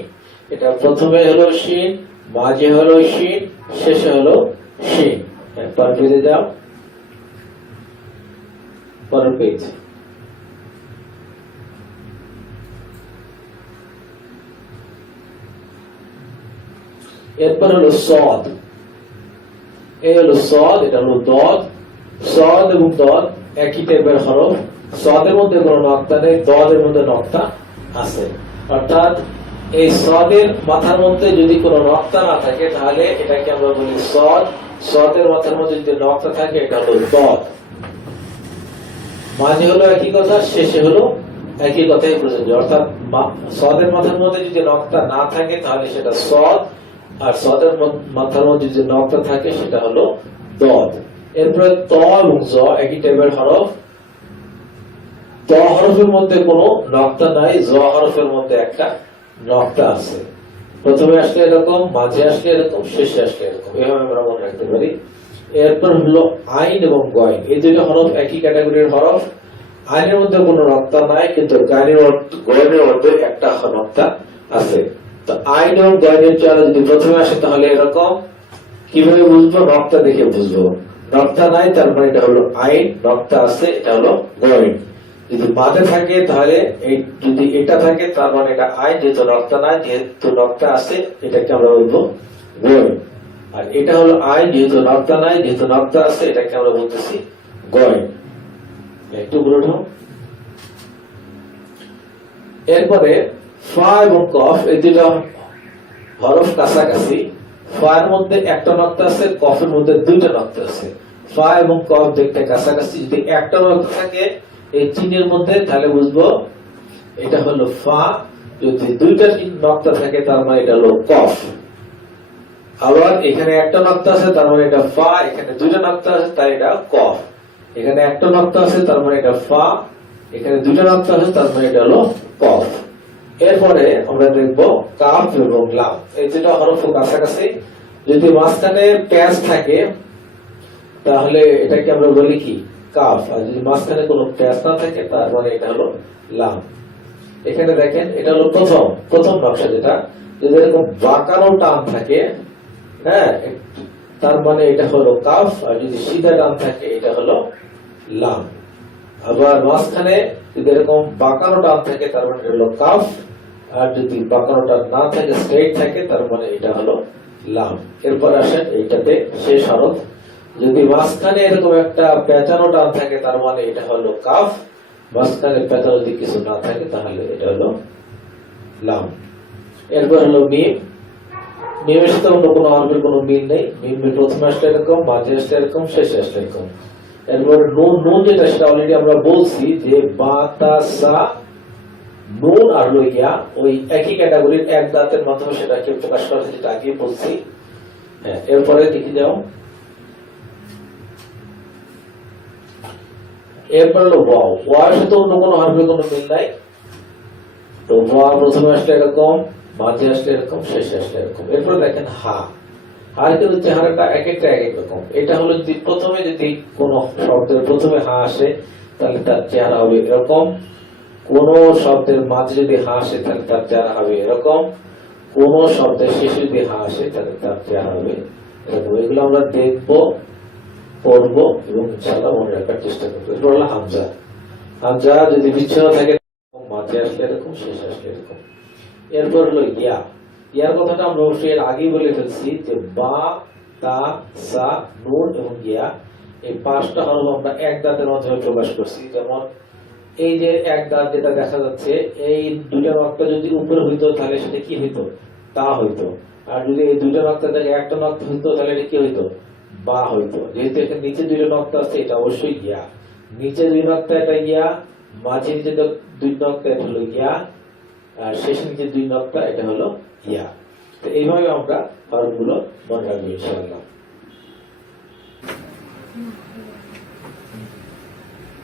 এটা প্রথমে হলো শিন, মাঝে হলো শিন, শেষে হলো শিন। পরের পেজে যাও, পরের পেজ। এরপর হলো সদ, এই হলো সদ, এটা হলো দদ। সদ এবং দদ একই টাইপের হরফ, সদের মধ্যে কোনো নক্তা নেই, দদের মধ্যে নক্তা আছে। অর্থাৎ এই সদের মাথার মধ্যে যদি কোনো নক্তা না থাকে তাহলে এটাকে আমরা বলি সদ, সদের মাথার মধ্যে যদি নক্তা থাকে এটা হলো দদ। মাঝে হলো একই কথা, শেষে হলো একই কথাই প্রযোজ্য, অর্থাৎ সদের মাথার মধ্যে যদি নক্তা না থাকে তাহলে সেটা সদ, আর সদের মাথার মধ্যে যদি নক্তা থাকে সেটা হলো দদ। এরপরে ত এবং জ একই টাইপের হরফ, ত হরফের মধ্যে কোনো নক্তা নাই, জ হরফের মধ্যে একটা নক্তা আছে। প্রথমে আসলে এরকম, মাঝে আসলে এরকম, শেষে আসলে এরকম, এভাবে আমরা মনে রাখতে পারি। এরপর হলো আইন এবং গয়ন, এই 2টা হরফ একই ক্যাটাগরির হরফ। আইনের মধ্যে কোনো নক্তা নাই, কিন্তু গয়নের মধ্যে একটা নক্তা আছে। তো আইন এবং গয়নের চারা যদি প্রথমে আসে তাহলে এরকম, কিভাবে বুঝবো, নক্তা দেখে বুঝবো। নক্তা নাই তার মানে এটা হলো আইন, নক্তা আছে এটা হলো গয়ন। যদি বাদে থাকে তাহলে এই যদি এটা থাকে তার মানে এটা আইন, যেহেতু নক্তা নাই, যেহেতু নক্তা আছে এটাকে আমরা বলবো গয়। আর এটা হলো আইন, যেহেতু নক্তা নাই, যেহেতু নক্তা আছে এটাকে আমরা বলতেছি গয়। একটু বলে উঠো। এরপরে ফা এবং কফ এই দুটো হরফ কাছাকাছি। ফা এর মধ্যে একটা নক্তা আছে, কফের মধ্যে দুইটা নক্তা আছে। ফা এবং কফ দেখতে কাছাকাছি, যদি একটা নক্তা থাকে এই চিহ্নের মধ্যে তাহলে বুঝবো এটা হলো ফা, যদি দুইটা নক্তা থাকে তার মানে এটা হলো কফ। আবার এখানে একটা নক্তা আছে তার মানে এটা ফা, এখানে দুইটা নক্তা আছে তাই এটা কফ। এখানে একটা নক্তা আছে তার মানে এটা ফা, এখানে দুইটা নক্তা আছে তার মানে এটা হলো কফ। এরপরে আমরা দেখবো কাফ এবং লাম, এই দুটো হরফ কাছাকাছি। যদি মাঝখানে প্যাচ থাকে তাহলে এটাকে আমরা বলি কি কাফ, আর যদি মাঝখানে কোনো প্যাচ না থাকে তার মানে এটা হলো লাম। এখানে দেখেন এটা হলো প্রথম নকশা, যেটা যদি এরকম বাঁকানো টান থাকে, হ্যাঁ, তার মানে এটা হলো কাফ, আর যদি সিধা টান থাকে এটা হলো লাম। আবার মাঝখানে যদি এরকম বাঁকানো টান থাকে তার মানে এটা হলো কাফ, আর যদি বাঁকানো টান না থাকে স্ট্রেট থাকে তার মানে এটা হলো লাম। এরপর আসেন এইটাতে শেষ হরফ, যদি মাঝখানে এরকম একটা পেঁচানো টান থাকে তার মানে এটা হলো কাফ, মাঝখানে পেঁচানো যদি কিছু না থাকে তাহলে এটা হলো লাম। এরপর হলো মিম। মিমের সাথে অন্য কোনো হরফের কোনো মিল নেই। মিম প্রথমে আসলে এরকম, মাঝে আসলে এরকম, শেষে আসলে এরকম। এরপর নুন, নুন যেটা সেটা অলরেডি আমরা বলছি যে বা তা সা নুন আর হলো ইয়া ওই একই ক্যাটাগরির, এক দাঁতের মাধ্যমে সেটাকে প্রকাশ করা যেটা আগে বলছি। হ্যাঁ, এরপরে দেখে যাও। এরপর হলো ওয়াও। ওয়ার সাথে অন্য কোনো হরফের কোনো মিল নাই। তো ওয়া প্রথমে আসলে এরকম, মাঝে আসলে এরকম, শেষে আসলে এরকম। এরপর দেখেন হা। আর কিন্তু চেহারাটা এক একটা এক এক রকম। এটা হলো যদি প্রথমে যদি কোন শব্দের প্রথমে হা আসে তাহলে তার চেহারা হবে এরকম, কোন শব্দের মাঝে যদি হা আসে তাহলে তার চেহারা হবে এরকম, কোন শব্দের শেষে যদি হা আসে তাহলে তার চেহারা হবে এরকম। এগুলো আমরা দেখবো, পড়বো এবং ইনশাআল্লাহ মনে রাখার চেষ্টা করবো। এরপর হলো হামজা। হামজা যদি বিচ্ছিন্ন থাকে মাঝে আসলে এরকম, শেষে আসলে এরকম। এরপর হলো ইয়া। ইয়ার কথাটা আমরা অবশ্যই এর আগেই বলে ফেলছি যে বা তা সা নুন এবং ইয়া এই পাঁচটা হরফ আমরা এক দাঁতের মাধ্যমে প্রকাশ করছি। যেমন এই যে এক দাঁত যেটা দেখা যাচ্ছে, এই দুইটা নক্তা যদি উপরে হইতো তাহলে সেটা কি হইতো, তা হইতো। আর যদি এই দুইটা নক্তা থেকে একটা নক্তা হইতো তাহলে এটা কি হইতো, বা হইতো। যেহেতু এখানে নিচে দুইটা নক্তা আছে এটা অবশ্যই ইয়া, নিচে দুই নক্তা এটা ইয়া, মাঝে নিচে দুই নক্তা এটা হলো ইয়া, আর শেষে নিচে দুই নক্তা এটা হলো ইয়া। তো এইভাবে আমরা হরফগুলো মনে রাখবো ইনশাআল্লাহ।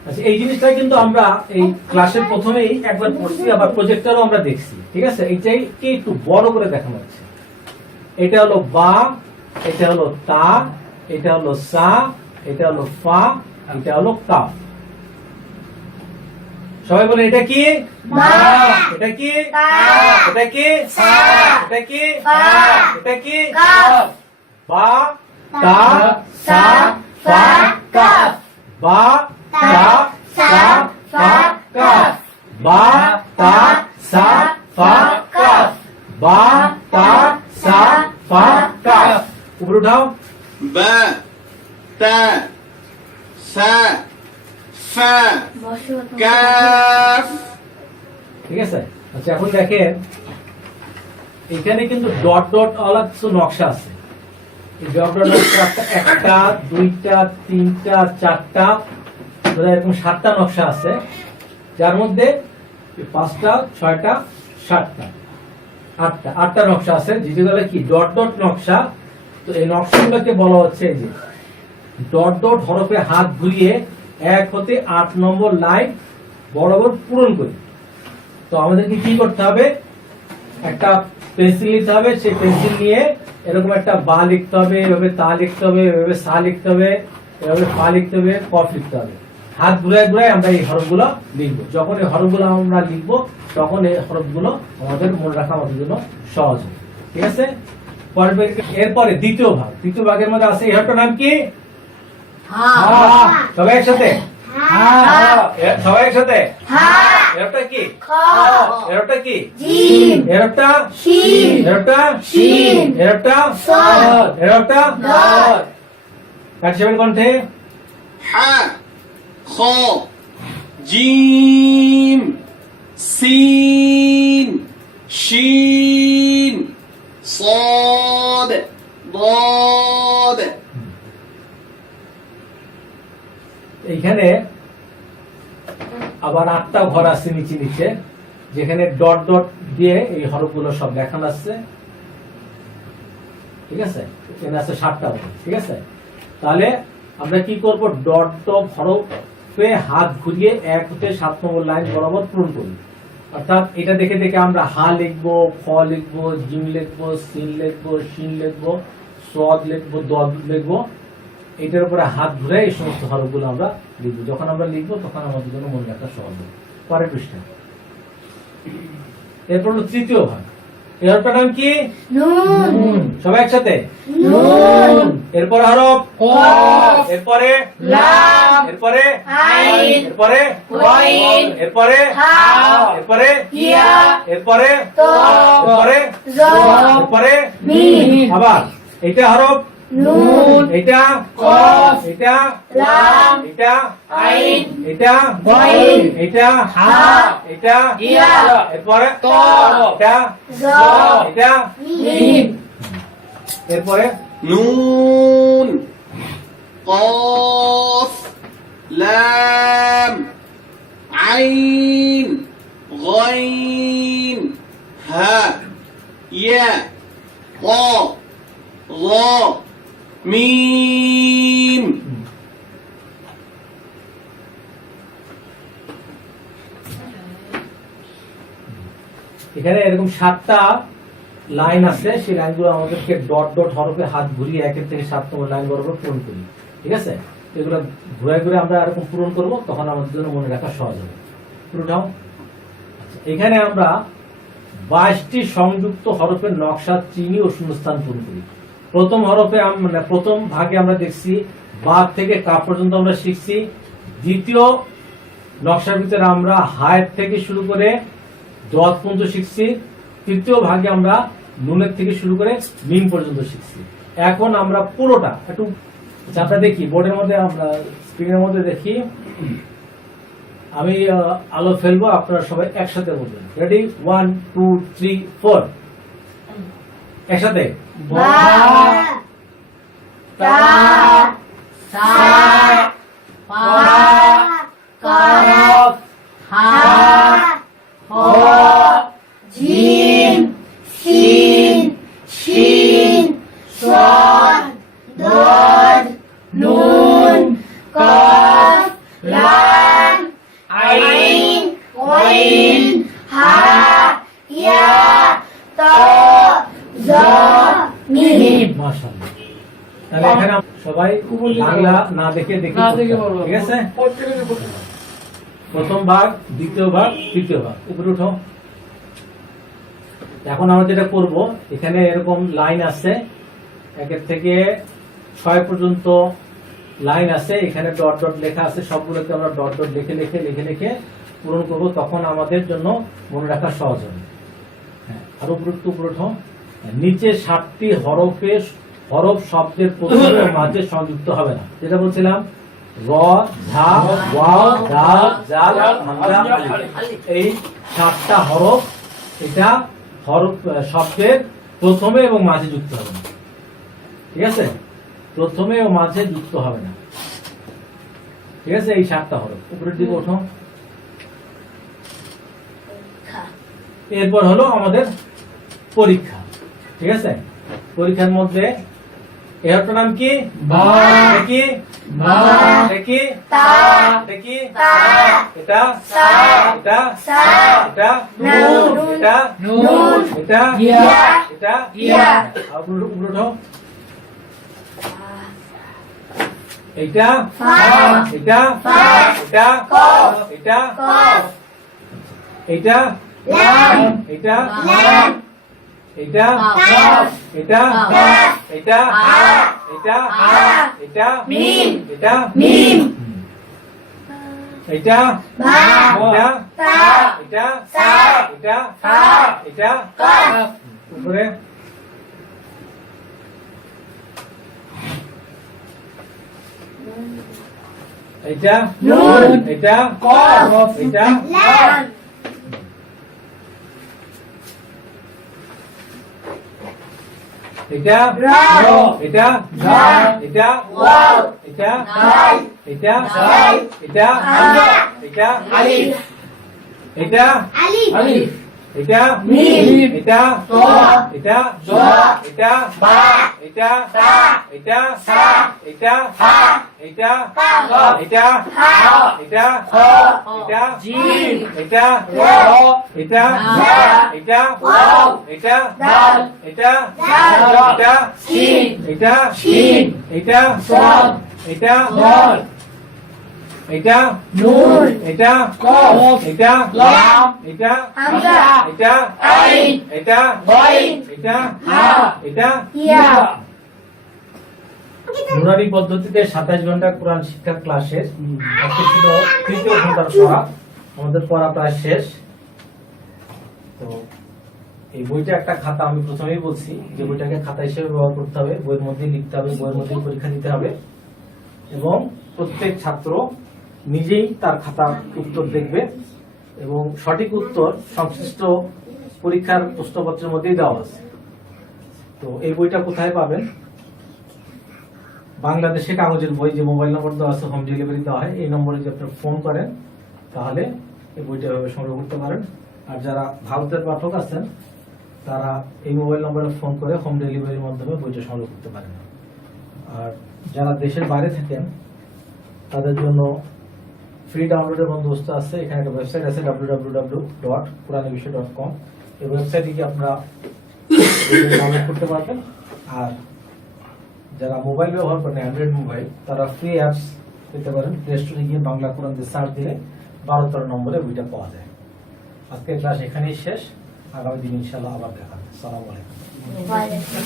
আচ্ছা, এই জিনিসটা কিন্তু আমরা এই ক্লাসের প্রথমেই একবার পড়ছি, আবার প্রজেক্টরও আমরা দেখছি, ঠিক আছে? এইটাকে একটু বড় করে দেখানো হচ্ছে। এটা হলো বা, এটা হলো তা, এটা হলো সা, এটা হলো ফা, এটা হলো কাফ। সবাই বলে এটা কি বা, এটা কি তা, এটা কি সা, এটা কি ফা, এটা কি কাফ। বা তা সা ফা কাফ, বা তা সা ফা কাফ, বা তা সা ফা কাফ, বা তা সা ফা কাফ। উপরে উঠাও। বা তা সা ফা বসো তুমি। কাফ। ঠিক আছে? আচ্ছা, এখন দেখেন এখানে কিন্তু ডট ডট ওয়ালা কিছু নকশা আছে। এই ডট ডট নকশা একটা, দুইটা, তিনটা, চারটা, এরকম 7টা নকশা আছে, যার মধ্যে 5টা, 6টা, 7টা, 8টা নকশা আছে, যেগুলো কি ডট ডট নকশা। তো এই নকশাগুলোকে বলা হচ্ছে এই যে ডট ডট হরফে হাত ঘুরিয়ে 1 হতে 8 নম্বর লাইন বরাবর পূরণ করি। তো আমাদেরকে কি করতে হবে, একটা পেন্সিল নিতে হবে, সেই পেন্সিল নিয়ে এরকম একটা বা লিখতে হবে, এভাবে তা লিখতে হবে, এভাবে সা লিখতে হবে, এভাবে ফা লিখতে হবে, কফ লিখতে হবে। হাত ঘুরায় ঘুরায় আমরা এই হরফগুলো লিখবো। যখন এই হরফগুলো আমরা লিখবো তখন এই হরফগুলো আমাদের মনে রাখা আমাদের জন্য সহজ হবে। ঠিক আছে? এরপরে দ্বিতীয় ভাগের মধ্যে আছে এই হরফটার নাম কি? হা। সবাই একসাথে। হা। সবাই একসাথে হা এরটা কি খ এরটা কি জিম এরটা শিন এরটা শিন এরটা সদ এরটা দদ কাটছেন কণ্ঠে হা খ জিম সিন শিন صاد ضاد এইখানে আবার 8টা ঘর আছে নিচে নিচে যেখানে ডট ডট দিয়ে এই হরফগুলো সব দেখানো আছে, ঠিক আছে? এখানে আছে 7টা ঘর, ঠিক আছে? তাহলে আমরা কি করব, ডট ডট হরফে হাত ঘুরিয়ে 1 হতে 7 নম্বর লাইন বরাবর পূরণ করি। অর্থাৎ এটা দেখে দেখে আমরা হা লিখবো, খ লিখবো, জিম লিখবো, সিন লিখবো, শিন লিখবো, সদ লিখবো, দদ লিখবো। এটার উপরে হাত ঘুরে এই সমস্ত হরফগুলো আমরা লিখবো। যখন আমরা লিখবো তখন আমাদের জন্য মনে রাখা সহজ হবে। পরের পৃষ্ঠা। এরপর হলো তৃতীয় ভাগ। এই হরফটার নাম কি? নুন সবাই একসাথে নুন এরপর হরফ কফ এরপরে লাম এরপরে আইন এরপরে ওয়াইন এরপরে হা এরপরে ইয়া এরপরে তো এরপরে জ এরপরে মিম আবার এটা হরফ নুন এটা কফ এটা লাম এটা আইন এটা ওয়াইন এটা হা এটা ইয়া এরপরে ত এটা জ এটা মিম এরপরে نون قاف لام عين غين ها يا ضا ظا ميم এখানে এরকম 7টা লাইন আছে, সেই লাইনগুলো আমাদেরকে ডট ডট হরফে হাত ঘুরিয়ে 1 থেকে 7 নম্বর লাইন বরাবর পূরণ করি, ঠিক আছে? এগুলো ঘুরে ঘুরে আমরা এরকম পূরণ করব, তখন আমাদের জন্য মনে রাখা সহজ হবে। পুরোটাও এখানে আমরা 22টি সংযুক্ত হরফের নকশা চিনি ও শূন্যস্থান পূরণ করি। প্রথম হরফে মানে প্রথম ভাগে আমরা দেখছি বা থেকে কা পর্যন্ত আমরা শিখছি। দ্বিতীয় নকশার ভিতরে আমরা হায়ের থেকে শুরু করে দত পর্যন্ত শিখছি। তৃতীয় ভাগে আমরা নুনের থেকে শুরু করে মিম পর্যন্ত শিখছি। এখন আমরা পুরোটা একটু আমরা দেখি বোর্ডের মধ্যে, আমরা স্ক্রিনের মধ্যে দেখি। আমি আলো ফেলবো, আপনারা সবাই একসাথে বলবেন। রেডি? 1 2 3 4 একসাথে। বা তা সা পা কফ হা হ জিম সিন শিন সদ দদ নুন কফ লাম আইন ওয়াইন হা ইয়া ত জ মিম। মাশাআল্লাহ। তাহলে এখানে সবাই বাংলা না দেখে দেখে না দেখে পড়তে হবে, বলবো। ঠিক আছে? প্রথম ভাগ, দ্বিতীয় ভাগ, তৃতীয় ভাগ। উপরে উঠো। এখন আমরা যেটা করব, এখানে এরকম লাইন আছে 1 থেকে 6 পর্যন্ত লাইন আছে। এখানে ডট ডট লেখা আছে, সবগুলোকে আমরা ডট ডট লিখে লিখে লিখে লিখে পূরণ করব, তখন আমাদের জন্য মনে রাখা সহজ হবে। হ্যাঁ, আর উপরে উঠো। নিচে 7টি হরফ শব্দের প্রথমে ও মাঝে সংযুক্ত হবে না। যেটা বলছিলাম, র, ঝা, ওয়াও, দাল, জাল, হামজা, আলিফ। এই 7টা হরফ, এটা হরফ শব্দের প্রথমে এবং মাঝে যুক্ত হবে না, ঠিক আছে? প্রথমে ও মাঝে যুক্ত হবে না, ঠিক আছে? এই 7টা হরফ। উপরের দিকে ওঠো। এরপর হলো আমাদের পরীক্ষা, ঠিক আছে? পরীক্ষার মধ্যে এই হরফটার নাম কি? বা দেখি বা দেখি তা দেখি তা এটা সা এটা সা এটা নুন এটা নুন এটা ইয়া এটা ইয়া উপরে উঠো। এটা ফা এটা ফা এটা কফ এটা কফ এটা লাম এটা লাম এটা কাফ এটা কাফ এটা হা এটা হা এটা মিম এটা মিম এটা বা এটা তা এটা সা এটা ফা এটা কফ উপরে এটা নুন এটা কফ এটা লাম এটা র এটা ঝা এটা ওয়াও এটা দাল এটা দাল এটা হামজা এটা আলিফ এটা আলিফ আলিফ এটা মিম এটা তো এটা জা এটা বা এটা তা এটা সা এটা ফা এটা কফ এটা হা এটা খ এটা জিম এটা র এটা ঝা এটা ওয়াও এটা দাল এটা জাল এটা সিন এটা শিন এটা সাদ এটা দাল এটা নুন এটা কফ এটা লাম এটা হামজা এটা আইন এটা গাইন এটা হা এটা ইয়া নুরানি পদ্ধতিতে 27 ঘন্টা কোরআন শিক্ষা ক্লাসের আজকে ছিল তৃতীয় ঘন্টার পড়া। আমাদের পড়া প্রায় শেষ। তো এই বইটা একটা খাতা, আমি প্রথমেই বলছি যে বইটাকে খাতা হিসেবে ব্যবহার করতে হবে, বইয়ের মধ্যে লিখতে হবে, বইয়ের মধ্যে পরীক্ষা দিতে হবে এবং প্রত্যেক ছাত্র নিজেই তার খাতা উত্তর দেখবে এবং সঠিক উত্তর সংশ্লিষ্ট পরীক্ষার প্রশ্নপত্রের মধ্যেই দেওয়া আছে। তো এই বইটা কোথায় পাবেন? বাংলাদেশে কাগজের বই, যে মোবাইল নম্বর দেওয়া আছে, হোম ডেলিভারি দেওয়া হয়, এই নম্বরে যদি আপনি ফোন করেন তাহলে এই বইটা এভাবে সংগ্রহ করতে পারেন। আর যারা ভারতের পাঠক আছেন তারা এই মোবাইল নম্বরে ফোন করে হোম ডেলিভারির মাধ্যমে বইটা সংগ্রহ করতে পারেন। আর যারা দেশের বাইরে থাকেন তাদের জন্য ফ্রি ডাউনলোডের বন্দোবস্ত আছে। এখানে একটা ওয়েবসাইট আছে www.quranibishoy.com। এই ওয়েবসাইটে গিয়ে আপনারা ডাউনলোড করতে পারবেন। আর যারা মোবাইল ব্যবহার করেন, অ্যান্ড্রয়েড মোবাইল, তারা ফ্রি অ্যাপস পেতে পারেন। প্লে স্টোরে গিয়ে বাংলা কোরআন দিয়ে সার্চ দিলে 12-13 নম্বরে বইটা পাওয়া যায়। আজকের ক্লাস এখানেই শেষ। আগামী দিন ইনশাআল্লাহ আবার দেখা হবে। আসসালামু আলাইকুম। ওয়ালাইকুম